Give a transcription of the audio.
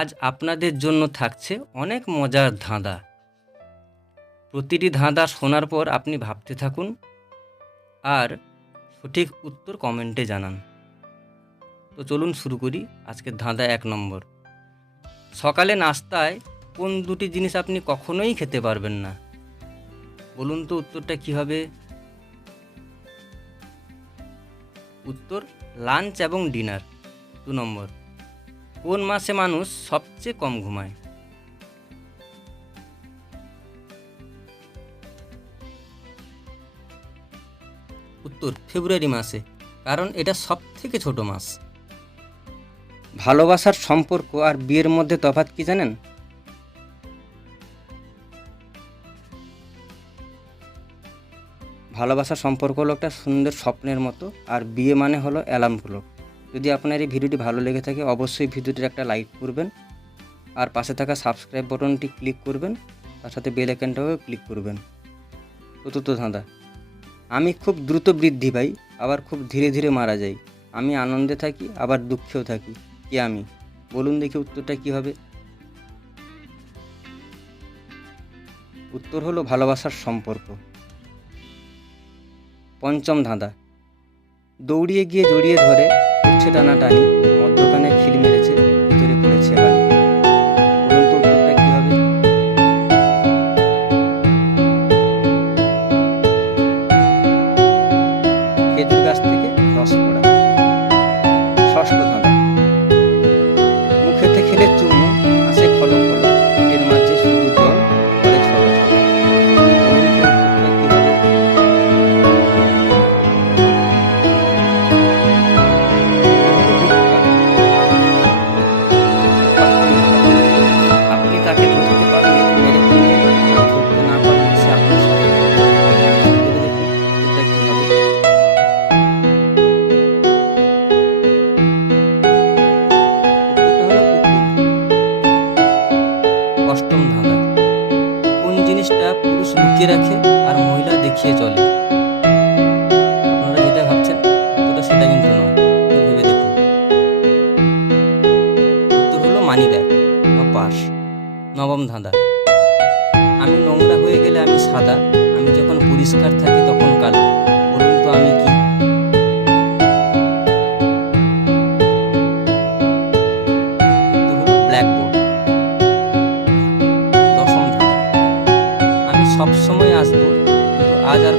আজ আপনাদের জন্য থাকছে অনেক মজার ধাঁধা। প্রতিটি ধাঁধা শোনার পর আপনি ভাবতে থাকুন আর সঠিক উত্তর কমেন্টে জানান। তো চলুন শুরু করি আজকের ধাঁধা 1 নম্বর। সকালে নাস্তায় কোন দুটি জিনিস আপনি কখনোই খেতে পারবেন না? বলুন তো উত্তরটা কী হবে? উত্তর লাঞ্চ এবং ডিনার। 2 নম্বর, কোন মাসে মানুষ সবচেয়ে কম ঘুমায়? উত্তর ফেব্রুয়ারি মাসে, কারণ এটা সবথেকে ছোট মাস। ভালোবাসার সম্পর্ক আর বিয়ের মধ্যে তফাৎ কি জানেন? ভালোবাসার সম্পর্ক হলো একটা সুন্দর স্বপ্নের মতো, আর বিয়ে মানে হলো অ্যালার্ম ক্লক। যদি আপনার এই ভিডিওটি ভালো লেগে থাকে অবশ্যই ভিডিওটির একটা লাইক করবেন, আর পাশে থাকা সাবস্ক্রাইব বাটনটি ক্লিক করবেন, তার সাথে বেল আইকনটাও ক্লিক করবেন। চতুর্থ ধাঁধা, আমি খুব দ্রুত বৃদ্ধি পাই, আবার খুব ধীরে ধীরে মারা যাই। আমি আনন্দে থাকি, আবার দুঃখেও থাকি। কে আমি? বলুন দেখি উত্তরটা কী হবে? উত্তর হলো ভালোবাসার সম্পর্ক। পঞ্চম ধাঁধা, দৌড়িয়ে গিয়ে জড়িয়ে ধরে উচ্ছে টানাটানি, মধ্যখানে খিল মেরেছে, ভিতরে পড়েছে বালি। বলুন তো উত্তরটা কী হবে? খেজুর গাছ থেকে রস পড়া। ষষ্ঠ ধাঁধা, মুখেতে খেলে চুমু, আসে খলো খলো, পেটের মাঝে শুধু জল, করে ছলো ছলো। বলুন তো উত্তরটা কী হবে? আপনি তাকে ধরতে পারলে মেরে ফেলবে, আর ধরতে না পারলে সে আপনার সাথে করবে। ভেবে দেখুন উত্তরটা কী হবে? উত্তরটা হলো কুকুর। অষ্টম ধাঁধা, কোন জিনিসটা পুরুষ লুকিয়ে রাখে আর মহিলা দেখিয়ে চলে? আপনারা যেটা ভাবছেন উত্তরটা সেটা কিন্তু নয়, একটু ভেবে দেখুন। উত্তর হলো মানি ব্যাগ বা পার্স। নবম ধাঁধা, আমি নোংরা হয়ে গেলে আমি সাদা, আমি যখন পরিষ্কার থাকি তখন কালো। বলুন তো আমি কি? উত্তর হলো ব্ল্যাকবোর্ড। দশম ধাঁধা, আমি সব সময় আসবো, কিন্তু আজ আর